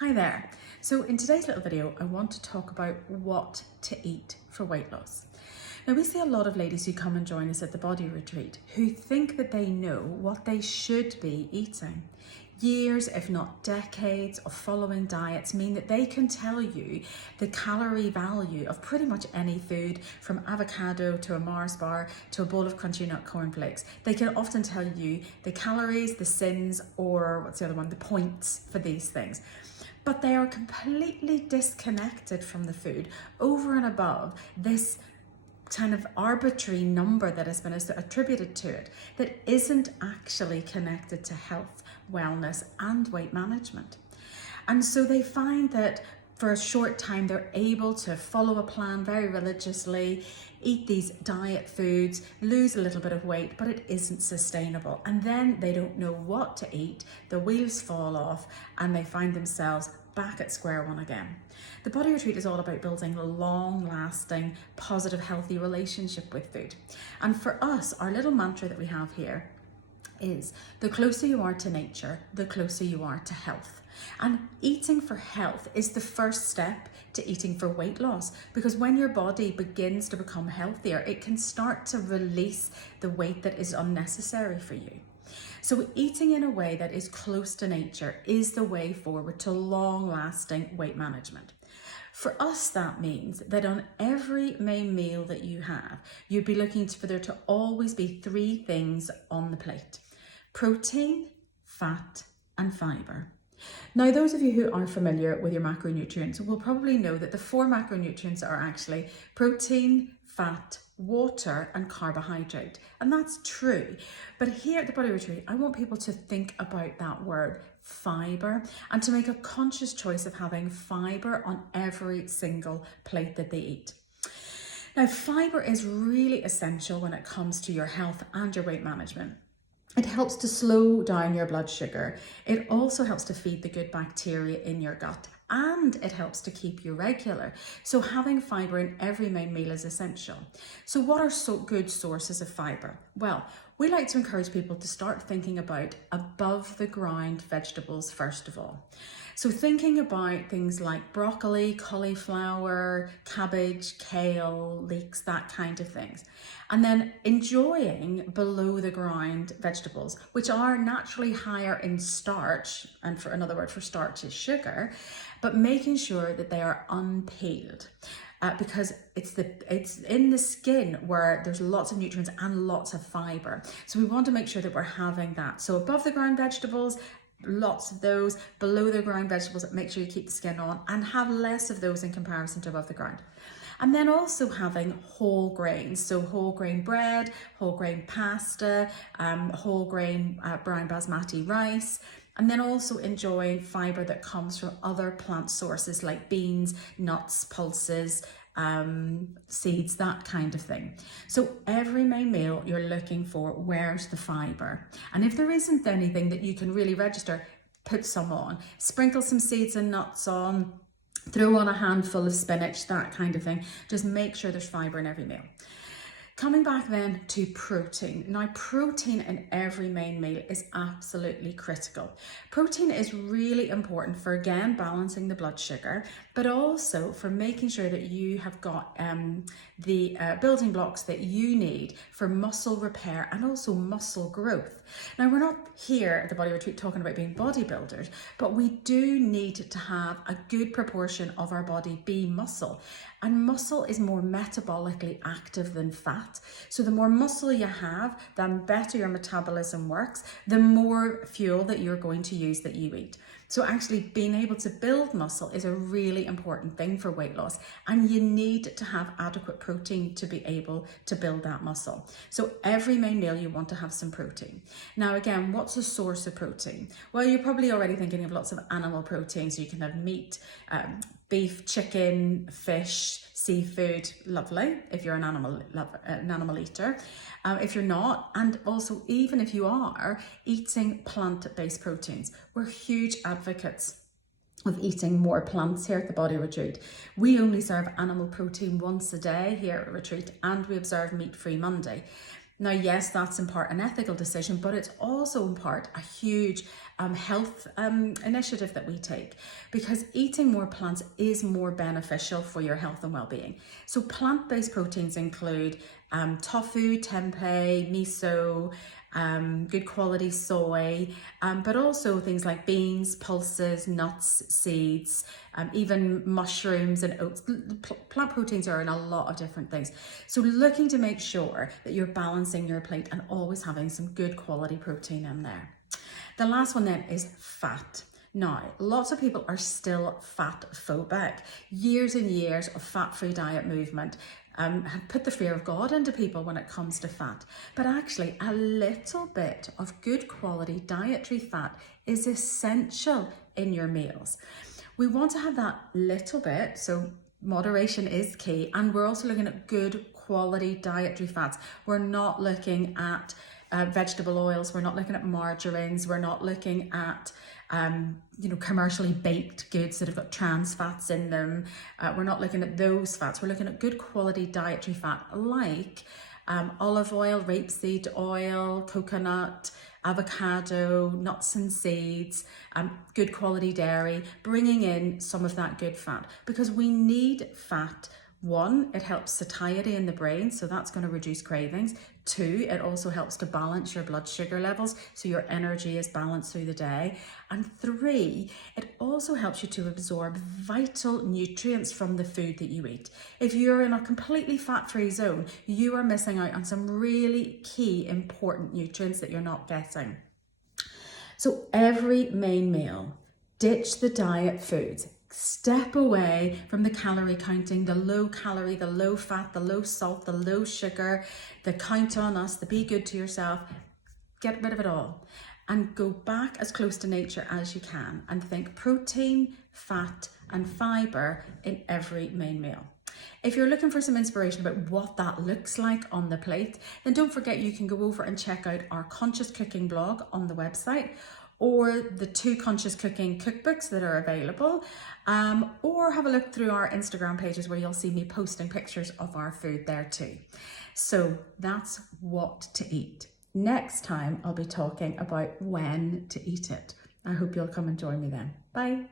Hi there. So in today's little video, I want to talk about what to eat for weight loss. Now we see a lot of ladies who come and join us at the body retreat who think that they know what they should be eating. Years, if not decades, of following diets mean that they can tell you the calorie value of pretty much any food, from avocado to a Mars bar to a bowl of crunchy nut cornflakes. They can often tell you the calories, the sins, or what's the other one, the points for these things. But they are completely disconnected from the food over and above this kind of arbitrary number that has been attributed to it that isn't actually connected to health, wellness, and weight management. And so they find that for a short time, they're able to follow a plan very religiously, eat these diet foods, lose a little bit of weight, but it isn't sustainable. And then they don't know what to eat, the wheels fall off, and they find themselves back at square one again. The Body Retreat is all about building a long-lasting, positive, healthy relationship with food. And for us, our little mantra that we have here is the closer you are to nature, the closer you are to health. And eating for health is the first step to eating for weight loss, because when your body begins to become healthier, it can start to release the weight that is unnecessary for you. So eating in a way that is close to nature is the way forward to long-lasting weight management. For us, that means that on every main meal that you have, you'd be looking for there to always be 3 things on the plate: protein, fat, and fiber. Now, those of you who are familiar with your macronutrients will probably know that the 4 macronutrients are actually protein, fat, water, and carbohydrate. And that's true. But here at the Body Retreat, I want people to think about that word fiber and to make a conscious choice of having fiber on every single plate that they eat. Now, fiber is really essential when it comes to your health and your weight management. It helps to slow down your blood sugar. It also helps to feed the good bacteria in your gut, and it helps to keep you regular. So having fiber in every main meal is essential. So what are good sources of fiber? Well, we like to encourage people to start thinking about above the ground vegetables first of all. So thinking about things like broccoli, cauliflower, cabbage, kale, leeks, that kind of things. And then enjoying below the ground vegetables, which are naturally higher in starch, and for another word for starch is sugar, but making sure that they are unpeeled. Because it's in the skin where there's lots of nutrients and lots of fiber. So we want to make sure that we're having that. So above the ground vegetables, lots of those. Below the ground vegetables, make sure you keep the skin on, and have less of those in comparison to above the ground. And then also having whole grains, so whole grain bread, whole grain pasta, whole grain brown basmati rice. And then also enjoying fiber that comes from other plant sources like beans, nuts, pulses, seeds, that kind of thing. So every main meal you're looking for, where's the fiber? And if there isn't anything that you can really register, put some on. Sprinkle some seeds and nuts on, throw on a handful of spinach, that kind of thing. Just make sure there's fiber in every meal. Coming back then to protein. Now, protein in every main meal is absolutely critical. Protein is really important for, again, balancing the blood sugar, but also for making sure that you have got the building blocks that you need for muscle repair and also muscle growth. Now, we're not here at the Body Retreat talking about being bodybuilders, but we do need to have a good proportion of our body be muscle. And muscle is more metabolically active than fat. So the more muscle you have, the better your metabolism works, the more fuel that you're going to use that you eat. So actually being able to build muscle is a really important thing for weight loss, and you need to have adequate protein to be able to build that muscle. So every main meal you want to have some protein. Now again, what's the source of protein? Well, you're probably already thinking of lots of animal protein, so you can have meat, beef, chicken, fish, seafood, lovely if you're an animal eater. If you're not, and also even if you are eating plant-based proteins, we're huge advocates of eating more plants here at the Body Retreat. We only serve animal protein once a day here at Retreat, and we observe meat-free Monday. Now, yes, that's in part an ethical decision, but it's also in part a huge health initiative that we take, because eating more plants is more beneficial for your health and well-being. So plant-based proteins include tofu, tempeh, miso, good quality soy, but also things like beans, pulses, nuts, seeds, even mushrooms and oats. Plant proteins are in a lot of different things. So looking to make sure that you're balancing your plate and always having some good quality protein in there. The last one then is fat. Now, lots of people are still fat phobic. Years and years of fat-free diet movement have put the fear of God into people when it comes to fat. But actually, a little bit of good quality dietary fat is essential in your meals. We want to have that little bit, so moderation is key, and we're also looking at good quality dietary fats. We're not looking at vegetable oils, we're not looking at margarines, we're not looking at commercially baked goods that have got trans fats in them. We're not looking at those fats. We're looking at good quality dietary fat like olive oil, rapeseed oil, coconut, avocado, nuts and seeds, good quality dairy, bringing in some of that good fat, because we need fat. One, it helps satiety in the brain, so that's going to reduce cravings. Two, it also helps to balance your blood sugar levels, so your energy is balanced through the day. And three, it also helps you to absorb vital nutrients from the food that you eat. If you're in a completely fat-free zone, you are missing out on some really key important nutrients that you're not getting. So every main meal, ditch the diet foods. Step away from the calorie counting, the low calorie, the low fat, the low salt, the low sugar, the count on us, the be good to yourself. Get rid of it all and go back as close to nature as you can and think protein, fat and fibre in every main meal. If you're looking for some inspiration about what that looks like on the plate, then don't forget you can go over and check out our Conscious Cooking blog on the website, or the 2 Conscious Cooking cookbooks that are available, or have a look through our Instagram pages where you'll see me posting pictures of our food there too. So that's what to eat. Next time I'll be talking about when to eat it. I hope you'll come and join me then. Bye.